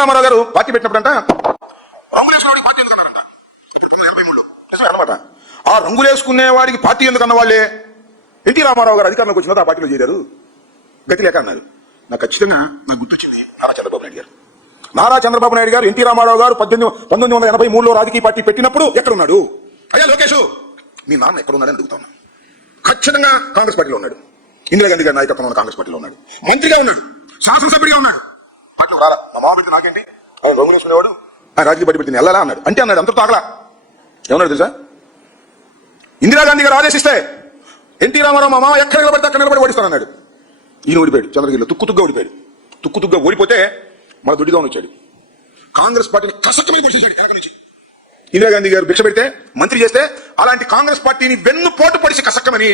రామారావు గారు party పెట్టినప్పుడంట రంగులేసుకునేవాడికి party ఎందుకన్నారంట. అప్పుడు 1983 అనమాట. ఆ రంగులేసుకునే వాడికి పార్టీ ఎందుకన్న వాళ్ళే ఎన్టీ రామారావు గారు అధికారంలోకి వచ్చిన ఆ పార్టీలో చేరారు. గతి లేక అన్నారు. నాకు ఖచ్చితంగా నాకు గుర్తొచ్చింది నారా చంద్రబాబు నాయుడు గారు. నారా చంద్రబాబు నాయుడు గారు ఎన్టీ రామారావు గారు 1983లో రాజకీయ పార్టీ పెట్టినప్పుడు ఎక్కడున్నాడు? అయ్యా లోకేష్, మీ నాన్న ఎక్కడున్నాడని అడుగుతా ఉన్నా. ఖచ్చితంగా కాంగ్రెస్ పార్టీలో ఉన్నాడు. ఇందిరాగాంధీ గారి నాయకత్వంలో ఉన్న కాంగ్రెస్ పార్టీలో ఉన్నాడు. మంత్రిగా ఉన్నాడు, శాసనసభ్యుడిగా ఉన్నాడు. పార్టీలో రాలా. మా మామ పెడితే నాకేంటి, ఆయన రంగు వేసుకునేవాడు, ఆయన రాజకీయ పార్టీ పెడితే వెళ్ళాలా అన్నాడు. అంటే అన్నాడు, అంతకు తాగలా. ఏమన్నాడు తెలుసా? ఇందిరాగాంధీ గారు ఆదేశిస్తే ఎన్టీ రామారావు మా మామ ఎక్కడ నిలబడితే అక్కడ నిలబడి ఓడిస్తానన్నాడు. ఈయన ఓడిపోయాడు. చంద్రగిరిలో తుక్కుతుగ్గా ఓడిపోయాడు. తుక్కుతుగ్గా ఓడిపోతే మన దొడ్డిగా వచ్చాడు. కాంగ్రెస్ పార్టీని కసక్కమని పొడిచేశాడు వెనక నుంచి. ఇందిరాగాంధీ గారు భిక్ష పెడితే మంత్రి చేస్తే అలాంటి కాంగ్రెస్ పార్టీని వెన్ను పోటు పొడిచి కసక్కమని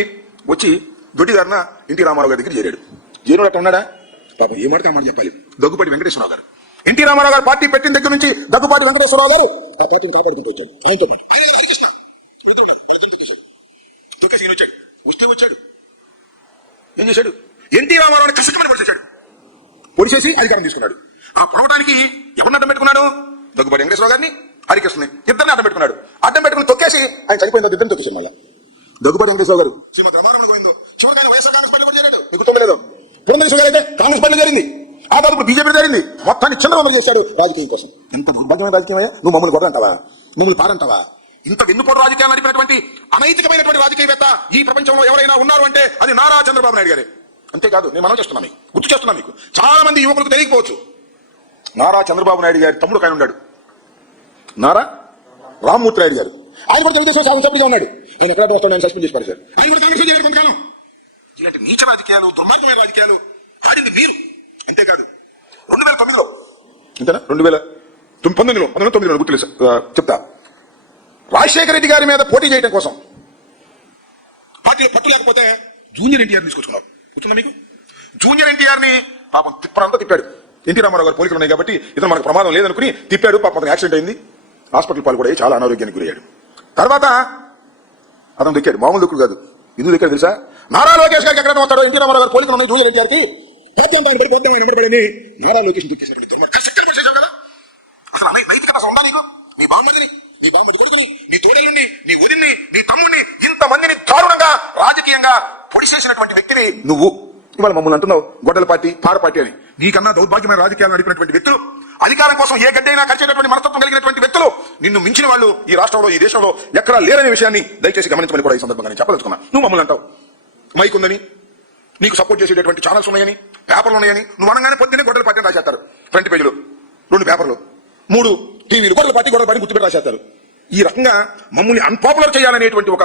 వచ్చి దొడ్డిదారిన ఎన్టీ రామారావు గారి దగ్గర చేరాడు. జైలు అట్లా ఉన్నాడా? పాపం ఏమాడితే అమ్మాట చెప్పాలి. దగ్గుపాటి వెంకటేశ్వరరావు గారు ఎన్టీ రామారావు గారు పార్టీ పెట్టిన దగ్గర నుంచి దగ్గుపాటి వెంకటేశ్వరరావు గారు ఆ పార్టీని కాపాడుకుంటూ వచ్చాడు. ఆయనతో తొక్కేసి ఈయన వచ్చాడు. వస్తే వచ్చాడు ఏం చేశాడు? ఎన్టీ రామారావుని కసక్కమని పొడిచేశాడు. పొడిచేసి అధికారం తీసుకున్నాడు. ఆ పొడవడానికి ఎవరిని అడ్డం పెట్టుకున్నాడు? దగ్గుబాటి వెంకటేశ్వరరావు గారిని, హరికృష్ణని ఇద్దరిని అడ్డం పెట్టుకున్నాడు. అడ్డం పెట్టుకుని తొక్కేసి ఆయన చనిపోయిన ఇద్దరిని తొక్కేసాడు. మళ్ళీ దగ్గుబాటి వెంకటేశ్వరరావు గారు శ్రీమతి రమారమణ గోవిందో చివరికైనా వైఎస్ఆర్ కాంగ్రెస్ పార్టీ కూడా చేరాడు. మీకు తొమ్మిది పురంధరేశ్వర గారు అయితే కాంగ్రెస్ పార్టీ జరిగింది. ఆ తర్వాత బీజేపీ జరిగింది. మొత్తాన్ని చంద్రబాబు చేశాడు రాజకీయం కోసం. ఎంత దుర్భాగ్యమైన రాజకీయమయ్యా? నువ్వు మమ్మల్ని కొడదంటావా? మమ్మల్ని పారంటావా? ఇంత వెన్నుపోటు రాజకీయాలు నడిపినటువంటి అనైతికమైనటువంటి రాజకీయవేత్త ఈ ప్రపంచంలో ఎవరైనా ఉన్నారు అంటే అది నారా చంద్రబాబు నాయుడు గారే. అంతేకాదు, నేను మనం చేస్తున్నా, మీకు గుర్తు చేస్తున్నా. మీకు చాలా మంది యువకులకు తెలియకపోవచ్చు, నారా చంద్రబాబు నాయుడు గారి తమ్ముడు ఆయన ఉన్నాడు, నారా రామ్మూర్తి నాయుడు గారు. ఆయన కూడా తెలుగుదేశం శాసనసభ్యుడిగా ఉన్నాడు. ఆయన ఎక్కడ వస్తాడు, ఆయన సస్పెండ్ చేసి పడేశారు. ఆయన కూడా కాంగ్రెస్ చేయాలి కొంతకాలం. ఇలాంటి నీచ రాజకీయాలు, దుర్మార్గమైన రాజకీయాలు ఆడింది మీరు. అంతేకాదు 2009లో ఇంతేనా 2019లో గుర్తులేదు చెప్తా. రాజశేఖర రెడ్డి గారి మీద పోటీ చేయడం కోసం పార్టీ పట్టు లేకపోతే జూనియర్ ఎన్టీఆర్ తీసుకొచ్చుకున్నారు. గుర్తుందా మీకు? జూనియర్ ఎన్టీఆర్ ని పాపం తిప్పడంతా తిప్పాడు. ఎన్టీ రామారావు గారు పోలికలు ఉన్నాయి కాబట్టి ఇతను మనకు ప్రమాదం లేదనుకుని తిప్పాడు. పాపం అతను యాక్సిడెంట్ అయింది, హాస్పిటల్ పాలు కూడా చాలా అనారోగ్యానికి గురయ్యాడు. తర్వాత అతను దొక్కాడు. మామూలు దొక్కుడు కాదు, ఎందుకు దొక్కాడు తెలుసా? నారా లోకేష్ గారికి ఎక్కడ వస్తాడో ఎన్టీ రామారావు గారు పోలికలు ఉన్నాయి జూనియర్ ఎన్టీఆర్ కి, పోద్దాం ఆయన పడిపోద్దాం ఆయన పడిపోయి నారా లోకేష్ దొక్కేసాడు. కదా అసలు నైతికత అసలు ఉందా నీకు? నీ బామ్మడిని, నీ బామ్మడి కొడుకుని, నీ తోడల్ని, నీ వదిన్ని, నీ తమ్ముడిని, ఇంతమందిని దారుణంగా రాజకీయంగా పొడిచేసినటువంటి వ్యక్తిని నువ్వు ఇవాళ మమ్మల్ని అంటున్నావు గొడ్డల పార్టీ, పాడ పార్టీ అని. నీకన్నా దౌర్భాగ్యమైన రాజకీయాలు నడిపినటువంటి వ్యక్తులు, అధికారం కోసం ఏ గడ్డైనా ఖర్చేటటువంటి మనస్తత్వం కలిగినటువంటి వ్యక్తులు, నిన్ను మించిన వాళ్ళు ఈ రాష్ట్రంలో, ఈ దేశంలో ఎక్కడా లేరనే విషయాన్ని దయచేసి గమనించమని కూడా ఈ సందర్భంగా నేను చెప్పదలుచుకున్నా. నువ్వు మమ్మల్ని అంటావు మైక్ ఉందని, నీకు సపోర్ట్ చేసేటటువంటి ఛానల్స్ ఉన్నాయని, పేపర్లు ఉన్నాయని. నువ్వు అనగానే పొద్దున్నే గొడ్డల పార్టీ రాసేస్తారు. ఫ్రంట్ పేజీలో 2 పేపర్లు, 3 టీవీలు, గొడ్డల పార్టీ గుర్తుపెట్టి రాసేస్తారు. ఈ రకంగా మమ్మల్ని అన్పాపులర్ చేయాలనేటువంటి ఒక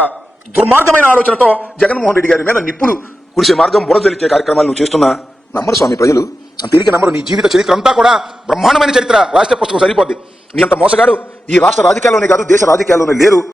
దుర్మార్గమైన ఆలోచనతో జగన్మోహన్ రెడ్డి గారి మీద నిప్పులు కురిసే మార్గం బురదలిచ్చే కార్యక్రమాలు నువ్వు చేస్తున్నా నమ్మరు స్వామి ప్రజలు. తిరిగి నమ్మరు. నీ జీవిత చరిత్ర అంతా కూడా బ్రహ్మాండమైన చరిత్ర, రాష్ట్ర పుస్తకం సరిపోద్ది. నీ అంత మోసగాడు ఈ రాష్ట్ర రాజకీయాల్లోనే కాదు దేశ రాజకీయాల్లోనే లేరు.